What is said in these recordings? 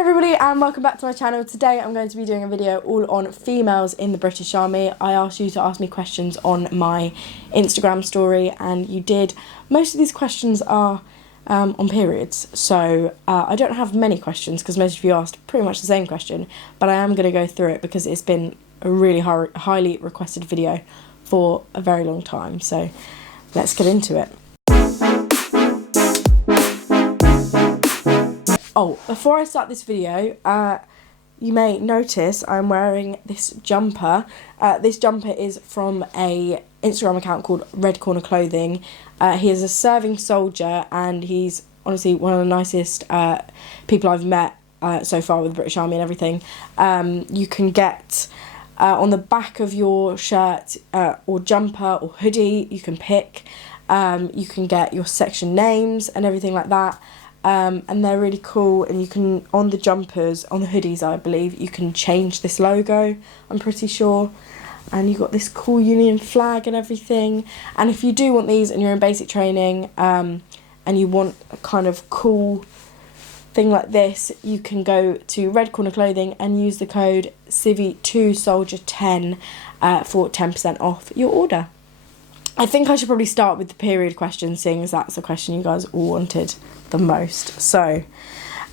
Hello everybody and welcome back to my channel. Today I'm going to be doing a video all on females in the British Army. I asked you to ask me questions on my Instagram story and you did. Most of these questions are on periods, so I don't have many questions because most of you asked pretty much the same question, but I am going to go through it because it's been a really highly requested video for a very long time, so let's get into it. Oh, before I start this video, you may notice I'm wearing this jumper. This jumper is from a Instagram account called Red Corner Clothing. He is a serving soldier and he's honestly one of the nicest people I've met so far with the British Army and everything. You can get on the back of your shirt or jumper or hoodie, you can pick. You can get your section names and everything like that. And they're really cool, and you can, on the jumpers, on the hoodies I believe, you can change this logo, I'm pretty sure, and you've got this cool Union flag and everything. And if you do want these and you're in basic training and you want a kind of cool thing like this, you can go to Red Corner Clothing and use the code CivieToSoldier10 for 10% off your order. I think I should probably start with the period question, seeing as that's the question you guys all wanted the most. So,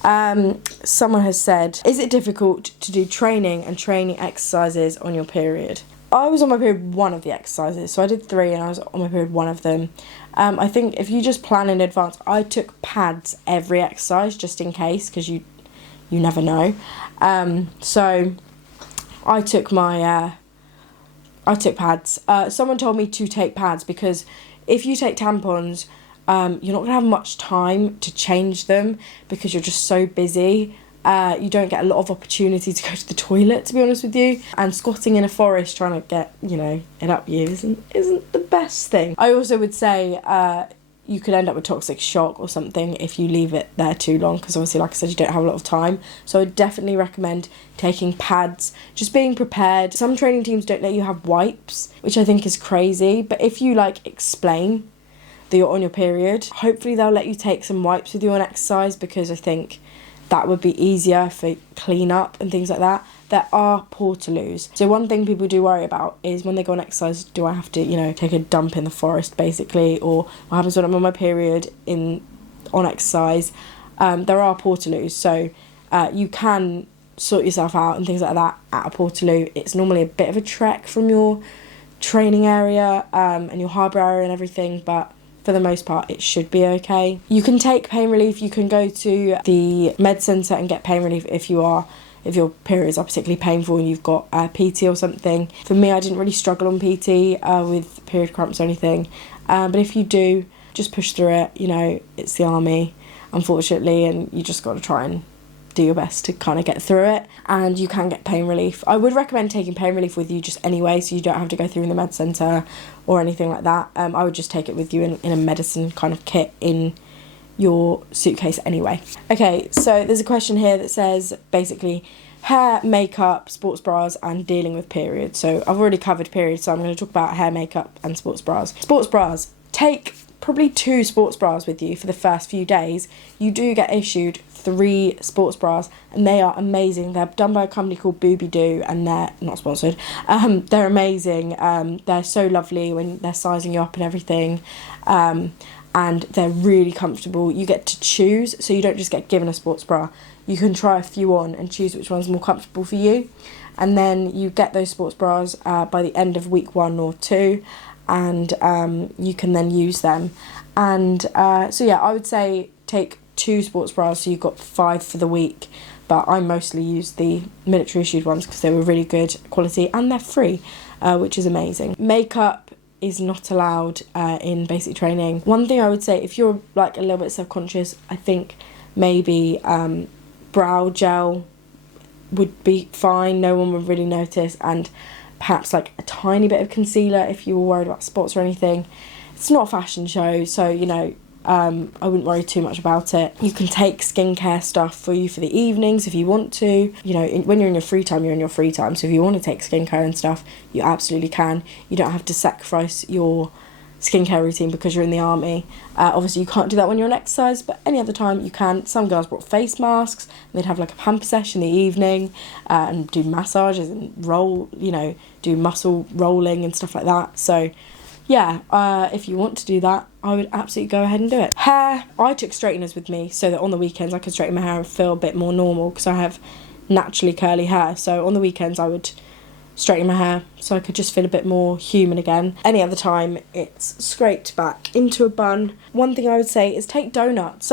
someone has said, is it difficult to do training and training exercises on your period? I was on my period one of the exercises, so I did 3 and I was on my period one of them. I think if you just plan in advance, I took pads every exercise just in case, because you never know. So I took my... I took pads. Someone told me to take pads because if you take tampons, you're not going to have much time to change them because you're just so busy. You don't get a lot of opportunity to go to the toilet, to be honest with you. And squatting in a forest trying to get, it up you isn't the best thing. I also would say you could end up with toxic shock or something if you leave it there too long, because obviously, like I said, you don't have a lot of time. So I would definitely recommend taking pads, just being prepared. Some training teams don't let you have wipes, which I think is crazy, but if you explain that you're on your period, hopefully they'll let you take some wipes with you on exercise, because I think that would be easier for clean up and things like that. There are portaloos. So one thing people do worry about is when they go on exercise, do I have to, take a dump in the forest, basically? Or what happens when I'm on my period on exercise? There are portaloos, so you can sort yourself out and things like that at a portaloo. It's normally a bit of a trek from your training area and your harbour area and everything, but for the most part it should be okay. You can take pain relief. You can go to the med centre and get pain relief if your periods are particularly painful and you've got PT or something. For me, I didn't really struggle on PT with period cramps or anything, but if you do, just push through it. It's the army, unfortunately, and you just got to try and do your best to kind of get through it, and you can get pain relief. I would recommend taking pain relief with you just anyway, so you don't have to go through in the med centre or anything like that. I would just take it with you in a medicine kind of kit in your suitcase anyway. Okay, so there's a question here that says basically hair, makeup, sports bras and dealing with periods. So I've already covered periods, so I'm going to talk about hair, makeup and sports bras. Sports bras, take probably 2 sports bras with you for the first few days. You do get issued 3 sports bras and they are amazing. They're done by a company called Booby Doo and they're not sponsored. They're amazing. They're so lovely when they're sizing you up and everything. And they're really comfortable. You get to choose, so you don't just get given a sports bra. You can try a few on and choose which one's more comfortable for you. And then you get those sports bras by the end of week 1 or 2, and you can then use them. And so yeah, I would say take 2 sports bras, so you've got 5 for the week. But I mostly use the military issued ones because they were really good quality and they're free, which is amazing. Makeup is not allowed in basic training. One thing I would say, if you're a little bit self-conscious, I think maybe brow gel would be fine. No one would really notice, and perhaps a tiny bit of concealer if you were worried about spots or anything. It's not a fashion show, so I wouldn't worry too much about it. You can take skincare stuff for you for the evenings if you want to. When you're in your free time, you're in your free time. So if you want to take skincare and stuff, you absolutely can. You don't have to sacrifice your skincare routine because you're in the army. Obviously you can't do that when you're on exercise, but any other time you can. Some girls brought face masks, they'd have like a pamper session in the evening, and do massages and do muscle rolling and stuff like that. So yeah, if you want to do that, I would absolutely go ahead and do it. Hair, I took straighteners with me so that on the weekends I could straighten my hair and feel a bit more normal, because I have naturally curly hair. So on the weekends I would straighten my hair so I could just feel a bit more human again. Any other time, it's scraped back into a bun. One thing I would say is take donuts.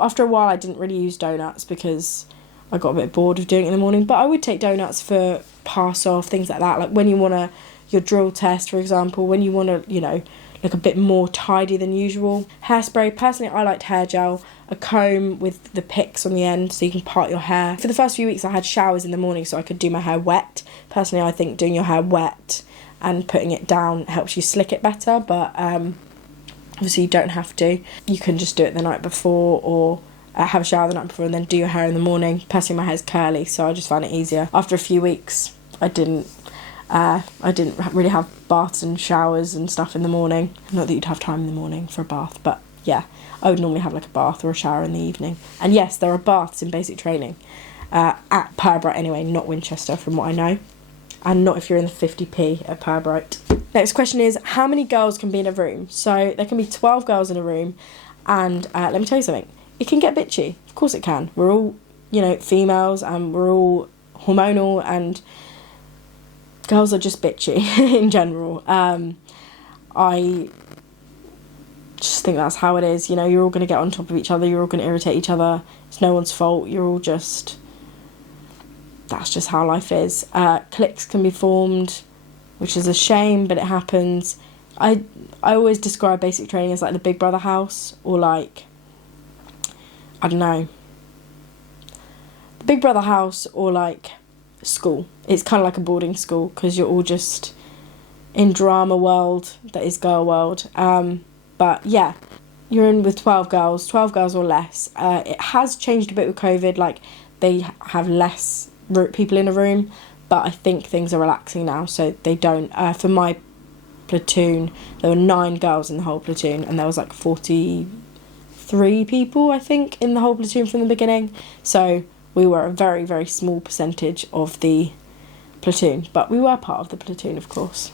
After a while I didn't really use donuts because I got a bit bored of doing it in the morning, but I would take donuts for pass off, things like that. Like when you want your drill test, for example, when you want to, look a bit more tidy than usual. Hairspray, personally I liked hair gel, a comb with the picks on the end so you can part your hair. For the first few weeks I had showers in the morning so I could do my hair wet. Personally I think doing your hair wet and putting it down helps you slick it better, but obviously you don't have to. You can just do it the night before, or have a shower the night before and then do your hair in the morning. Personally my hair's curly, so I just found it easier. After a few weeks I didn't really have baths and showers and stuff in the morning. Not that you'd have time in the morning for a bath, but yeah, I would normally have like a bath or a shower in the evening. And yes, there are baths in basic training at Pirbright anyway, not Winchester from what I know, and not if you're in the 50p at Pirbright. Next question is, how many girls can be in a room? So there can be 12 girls in a room, and let me tell you something, it can get bitchy. Of course it can. We're all, females, and we're all hormonal, and girls are just bitchy in general. I just think that's how it is. You're all going to get on top of each other. You're all going to irritate each other. It's no one's fault. That's just how life is. Cliques can be formed, which is a shame, but it happens. I always describe basic training as like the Big Brother house, or like, I don't know, the Big Brother house, or like school. It's kind of like a boarding school because you're all just in drama world that is girl world. But yeah, you're in with 12 girls or less. It has changed a bit with COVID, like they have less people in a room, but I think things are relaxing now, so they don't. For my platoon, there were 9 girls in the whole platoon, and there was like 43 people, I think, in the whole platoon from the beginning. So we were a very, very small percentage of the platoon, but we were part of the platoon, of course.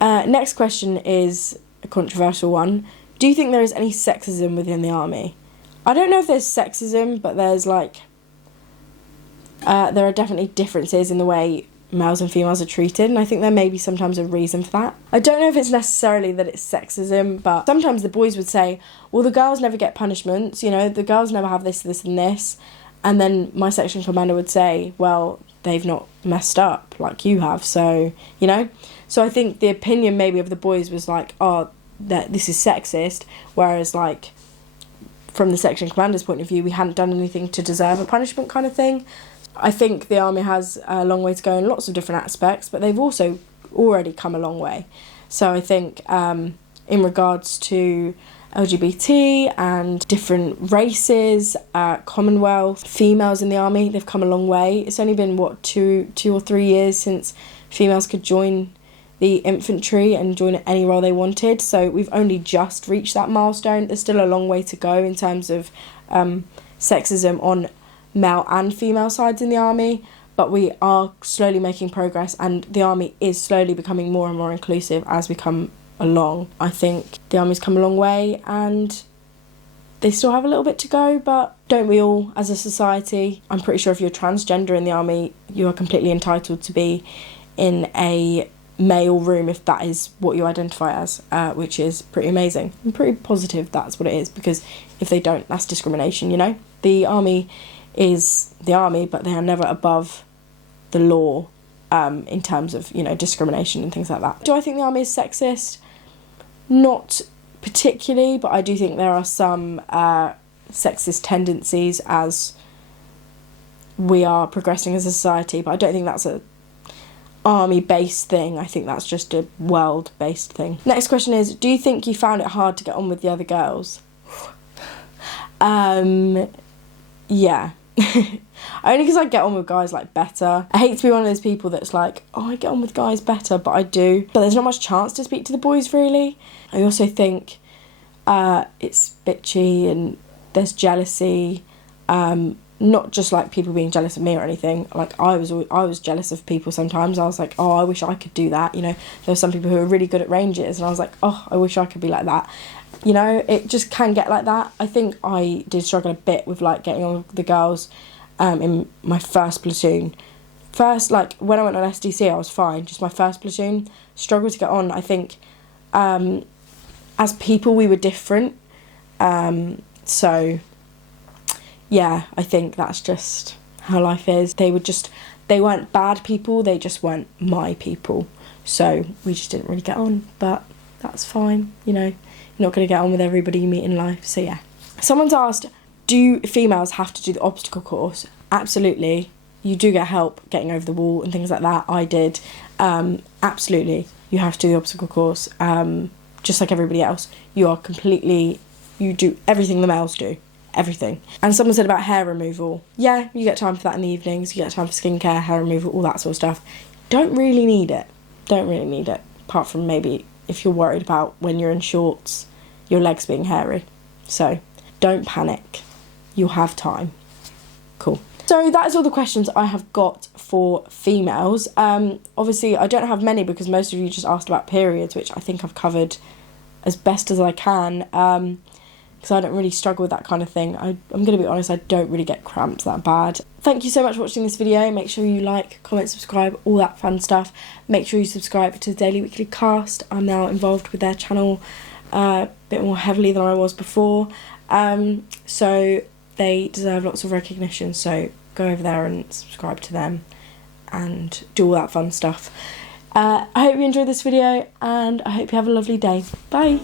Next question is a controversial one. Do you think there is any sexism within the army? I don't know if there's sexism, but there's like, there are definitely differences in the way males and females are treated, and I think there may be sometimes a reason for that. I don't know if it's necessarily that it's sexism, but sometimes the boys would say, well, the girls never get punishments, the girls never have this, this and this. And then my section commander would say, well, they've not messed up like you have, so, So I think the opinion maybe of the boys was like, oh, that this is sexist, whereas like from the section commander's point of view, we hadn't done anything to deserve a punishment kind of thing. I think the army has a long way to go in lots of different aspects, but they've also already come a long way. So I think in regards to LGBT and different races, Commonwealth, females in the army, they've come a long way. It's only been, 2 or 3 years since females could join the infantry and join any role they wanted, so we've only just reached that milestone. There's still a long way to go in terms of sexism on male and female sides in the army, but we are slowly making progress, and the army is slowly becoming more and more inclusive as we come along. I think the army's come a long way, and they still have a little bit to go, but don't we all as a society? I'm pretty sure if you're transgender in the army, you are completely entitled to be in a male room if that is what you identify as, which is pretty amazing. I'm pretty positive that's what it is, because if they don't, that's discrimination, The army is the army, but they are never above the law in terms of, discrimination and things like that. Do I think the army is sexist? Not particularly, but I do think there are some sexist tendencies as we are progressing as a society, but I don't think that's a army-based thing. I think that's just a world-based thing. Next question is, do you think you found it hard to get on with the other girls? Yeah, Only because I get on with guys like better. I hate to be one of those people that's like, oh, I get on with guys better, but I do. But there's not much chance to speak to the boys really. I also think it's bitchy and there's jealousy. Not just like people being jealous of me or anything. Like I was jealous of people sometimes. I was like, oh, I wish I could do that. You know, there were some people who were really good at ranges, and I was like, oh, I wish I could be like that. You know, it just can get like that. I think I did struggle a bit with like getting on with the girls in my first platoon. First, like when I went on SDC, I was fine. Just my first platoon, struggled to get on. I think as people we were different. So yeah, I think that's just how life is. They weren't bad people, they just weren't my people. So we just didn't really get on, but that's fine, you know. You're not going to get on with everybody you meet in life, so yeah. Someone's asked, do females have to do the obstacle course? Absolutely. You do get help getting over the wall and things like that. I did. Absolutely. You have to do the obstacle course. Just like everybody else. You do everything the males do. Everything. And someone said about hair removal. Yeah, you get time for that in the evenings. You get time for skincare, hair removal, all that sort of stuff. Don't really need it. Apart from maybe if you're worried about when you're in shorts, your legs being hairy. So don't panic. You'll have time. Cool. So that is all the questions I have got for females. Obviously, I don't have many because most of you just asked about periods, which I think I've covered as best as I can. Because I don't really struggle with that kind of thing. I'm going to be honest, I don't really get cramps that bad. Thank you so much for watching this video. Make sure you like, comment, subscribe, all that fun stuff. Make sure you subscribe to the Daily Weekly Cast. I'm now involved with their channel a bit more heavily than I was before. So they deserve lots of recognition. So go over there and subscribe to them and do all that fun stuff. I hope you enjoyed this video and I hope you have a lovely day. Bye!